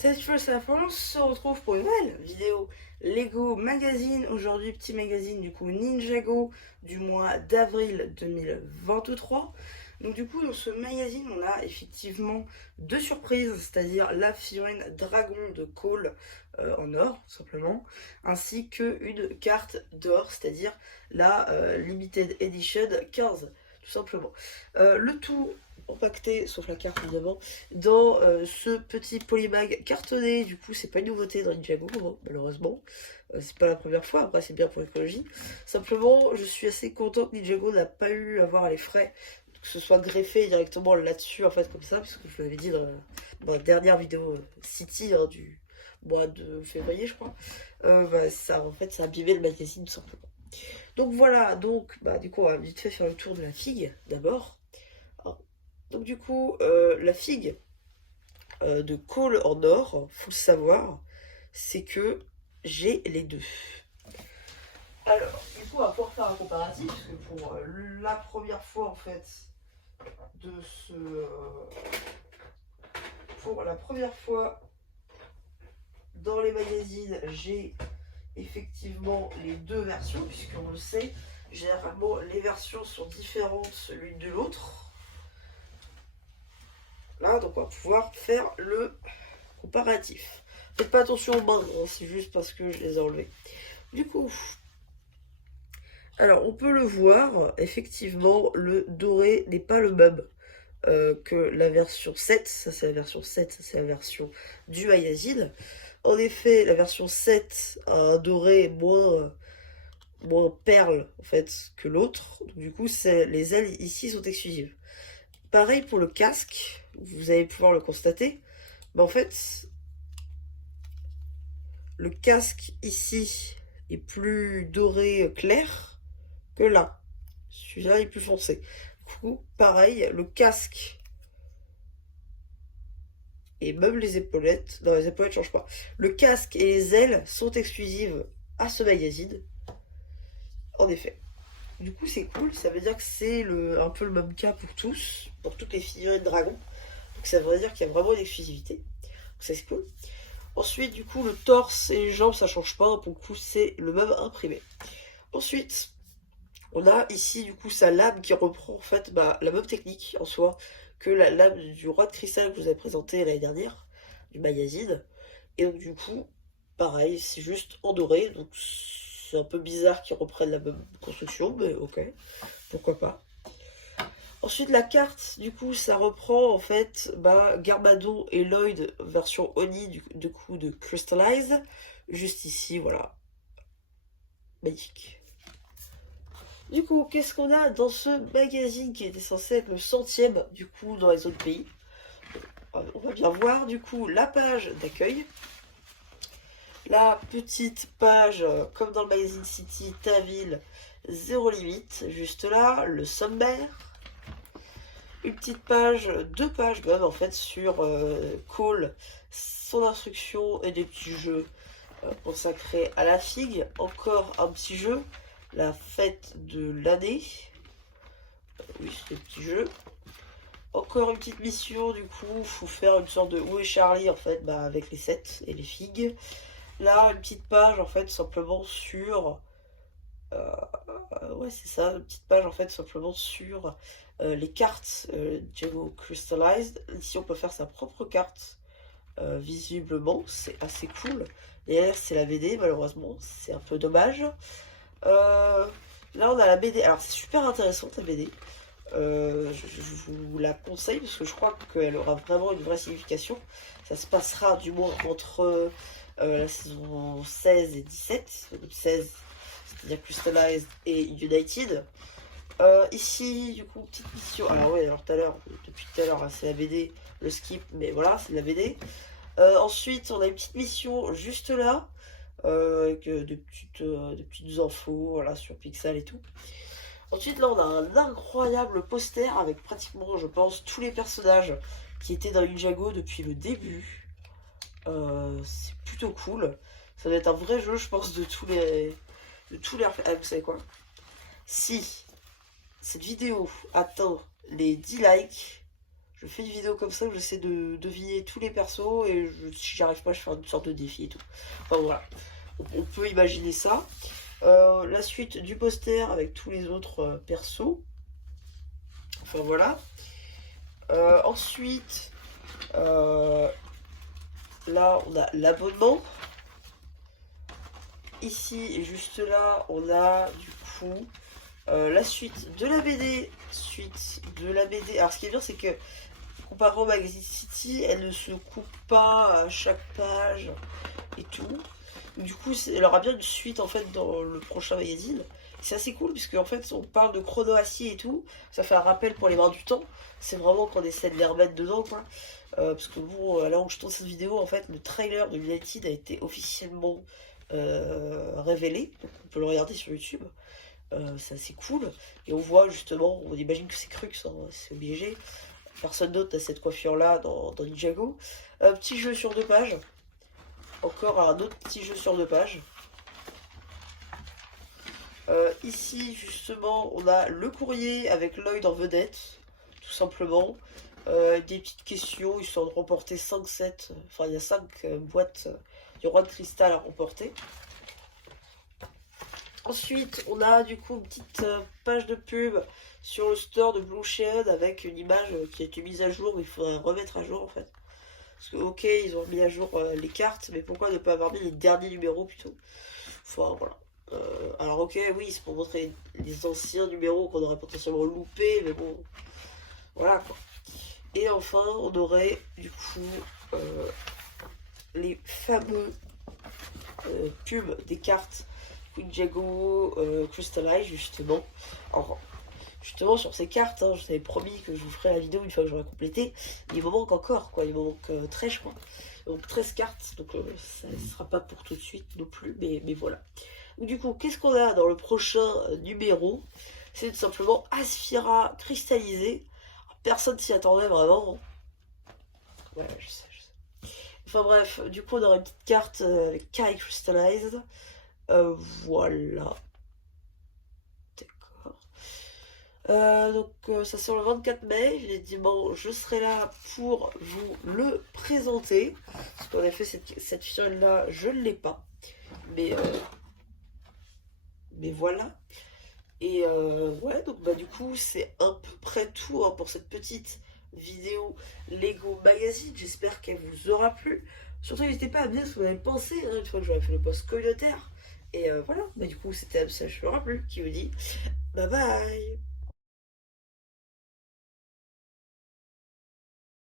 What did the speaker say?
Cette fois, ça on se retrouve pour une nouvelle vidéo Lego Magazine. Aujourd'hui, petit magazine du coup Ninjago du mois d'avril 2023. Donc du coup, dans ce magazine, on a effectivement deux surprises, c'est-à-dire la figurine dragon de Cole en or, tout simplement, ainsi qu'une carte d'or, c'est-à-dire la Limited Edition 15, tout simplement. Le tout compacté, sauf la carte évidemment, dans ce petit polybag cartonné. Du coup, c'est pas une nouveauté dans Ninjago, hein, malheureusement. C'est pas la première fois, après c'est bien pour l'écologie. Simplement, je suis assez content que Ninjago n'a pas eu à avoir les frais, que ce soit greffé directement là-dessus, en fait, comme ça, puisque je vous l'avais dit dans la dernière vidéo City hein, du mois de février, je crois. Ça, en fait, ça a abîmé le magazine, tout simplement. Donc voilà, du coup, on va vite fait faire le tour de la figue, d'abord. Donc du coup, la figue de Cole en or, faut le savoir, c'est que j'ai les deux. Alors, du coup, on va pouvoir faire un comparatif, parce que pour la première fois, en fait, de ce... pour la première fois dans les magazines, j'ai effectivement les deux versions, puisqu'on le sait, généralement, les versions sont différentes l'une de l'autre. Là, donc on va pouvoir faire le comparatif. Faites pas attention aux mains, hein, c'est juste parce que je les ai enlevés. Du coup, alors on peut le voir, effectivement, le doré n'est pas le même que la version 7. Ça c'est la version 7, ça c'est la version du magazine. En effet, la version 7 a un doré moins perle en fait que l'autre. Du coup, les ailes ici sont exclusives. Pareil pour le casque, vous allez pouvoir le constater. Mais en fait, le casque ici est plus doré clair que là. Celui-là est plus foncé. Du coup, pareil, le casque et même les épaulettes. Non, les épaulettes ne changent pas. Le casque et les ailes sont exclusives à ce magazine. En effet. Du coup, c'est cool. Ça veut dire que c'est un peu le même cas pour tous, pour toutes les figurines de dragon. Donc ça veut dire qu'il y a vraiment une exclusivité. Donc ça, c'est cool. Ensuite, du coup, le torse et les jambes, ça change pas. Pour le coup, c'est le même imprimé. Ensuite, on a ici, du coup, sa lame qui reprend, en fait, la même technique, en soi, que la lame du roi de cristal que je vous ai présenté l'année dernière, du magazine. Et donc, du coup, pareil, c'est juste en doré. Donc, c'est un peu bizarre qu'ils reprennent la même construction, mais ok, pourquoi pas. Ensuite, la carte, du coup, ça reprend en fait Garbadon et Lloyd version Oni du coup de Crystallize. Juste ici, voilà. Magique. Du coup, qu'est-ce qu'on a dans ce magazine qui était censé être le 100e du coup dans les autres pays? On va bien voir du coup la page d'accueil. La petite page, comme dans le magazine City, ta ville, 0 limite. Juste là, le sommaire. Une petite page, deux pages même en fait sur Cole, son instruction et des petits jeux consacrés à la figue. Encore un petit jeu, la fête de l'année. Oui, c'est des petits jeux. Encore une petite mission, du coup, faut faire une sorte de Où est Charlie en fait, avec les 7 et les figues. Là, une petite page en fait, simplement sur. Ouais, c'est ça, une petite page en fait, simplement sur les cartes Jago Crystallized. Ici, on peut faire sa propre carte, visiblement, c'est assez cool. Et c'est la BD, malheureusement, c'est un peu dommage. Là, on a la BD. Alors, c'est super intéressant, la BD. Je vous la conseille parce que je crois qu'elle aura vraiment une vraie signification. Ça se passera du moins entre la saison 16 et 17. Donc 16, c'est-à-dire Crystallized et United. Ici, du coup, petite mission. Alors, ouais, alors depuis tout à l'heure, c'est la BD, le skip, mais voilà, c'est de la BD. Ensuite, on a une petite mission juste là, avec de petites infos, voilà, sur Pixel et tout. Ensuite, là, on a un incroyable poster avec pratiquement, je pense, tous les personnages qui étaient dans Ninjago depuis le début. C'est plutôt cool. Ça va être un vrai jeu, je pense, de tous les... Ah, vous savez quoi? Si cette vidéo atteint les 10 likes, Je fais une vidéo comme ça où j'essaie de deviner tous les persos et si j'y arrive pas, je fais une sorte de défi et tout. Enfin voilà, on peut imaginer ça. La suite du poster avec tous les autres persos. Enfin voilà. Ensuite, là on a l'abonnement. Ici et juste là, on a du coup la suite de la BD. Alors ce qui est bien, c'est que comparé au Magazine City, elle ne se coupe pas à chaque page et tout. Du coup, elle aura bien une suite en fait dans le prochain magazine. C'est assez cool puisque en fait on parle de chrono acier et tout. Ça fait un rappel pour les mains du temps. C'est vraiment qu'on essaie de les remettre dedans quoi. Parce que bon, là où je tourne cette vidéo, en fait, le trailer de United a été officiellement révélé. Donc on peut le regarder sur YouTube. C'est assez cool. Et on voit justement, on imagine que c'est Crux, hein, c'est obligé. Personne d'autre n'a cette coiffure là dans Ninjago. Un petit jeu sur 2 pages. Encore un autre petit jeu sur 2 pages. Ici justement on a le courrier avec Lloyd en vedette. Tout simplement. Des petites questions histoire de remporter 5 sets. Enfin il y a 5 boîtes du roi de cristal à remporter. Ensuite, on a du coup une petite page de pub sur le store de Blue Shed avec une image qui a été mise à jour, mais il faudrait remettre à jour en fait. Parce que ok, ils ont mis à jour les cartes, mais pourquoi ne pas avoir mis les derniers numéros plutôt? Enfin voilà. Alors ok, oui, c'est pour montrer les anciens numéros qu'on aurait potentiellement loupés, mais bon, voilà quoi. Et enfin, on aurait du coup les fameux pubs des cartes Ninjago, Crystallize justement. Alors, justement sur ces cartes, hein, je t'avais promis que je vous ferai la vidéo une fois que j'aurai complété. Il me manque encore quoi, il me manque 13 je crois. Donc 13 cartes, donc ça ne sera pas pour tout de suite non plus, mais voilà. Donc du coup, qu'est-ce qu'on a dans le prochain numéro? C'est tout simplement Asphyra cristallisée. Personne s'y attendait vraiment. Ouais, je sais. Enfin bref, du coup on aura une petite carte avec Kai Crystallized. Voilà. D'accord. Donc ça sort le 24 mai. J'ai dit bon, je serai là pour vous le présenter. Parce qu'en effet, cette fiole là, je ne l'ai pas. Mais voilà. Et ouais, donc bah du coup, c'est à peu près tout hein, pour cette petite vidéo Lego Magazine. J'espère qu'elle vous aura plu. Surtout, n'hésitez pas à me dire ce que vous avez pensé hein, une fois que j'aurai fait le post communautaire. Et voilà, bah du coup, c'était Amsage, je ne me rappelle plus, qui vous dit bye bye.